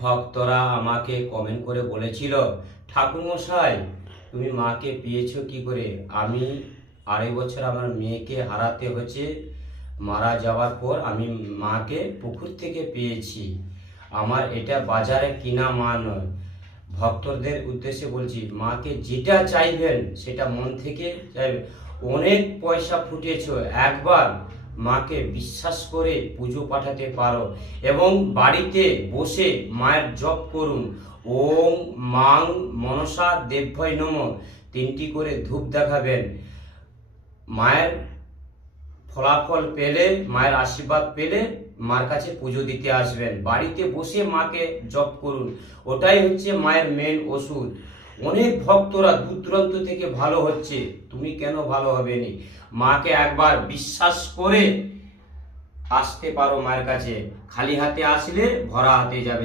ভক্তরা আমাকে কমেন্ট করে বলেছিল, ঠাকুরমশাই তুমি মাকে পেয়েছো কি করে? আমি 2.5 বছর আমার মেয়েকে হারাতে হয়েছে। মারা যাওয়ার পর আমি মাকে পুকুর থেকে পেয়েছি। আমার এটা বাজারে কিনা মা নয়। ভক্তদের উদ্দেশ্যে বলছি, মাকে যেটা চাইবেন সেটা মন থেকে চাইবেন। অনেক পয়সা ফুটেছো, একবার মাকে বিশ্বাস করে পুজো পাঠাতে পারো এবং বাড়িতে বসে মায়ের জপ করুন। ওম মাং মনসা দেবভয় নমঃ 3টি করে ধূপ দেখাবেন। মায়ের ফলাফল পেলে, মায়ের আশীর্বাদ পেলে মার কাছে পুজো দিতে আসবেন। বাড়িতে বসে মাকে জপ করুন, ওটাই হচ্ছে মায়ের মেন ওষুধ। অনেক ভক্তরা দূর দূরান্ত থেকে ভালো হচ্ছে, তুমি কেন ভালো হবে নি? মাকে একবার বিশ্বাস করে আসতে পারো মায়ের কাছে। খালি হাতে আসলে ভরা হাতে যাবে।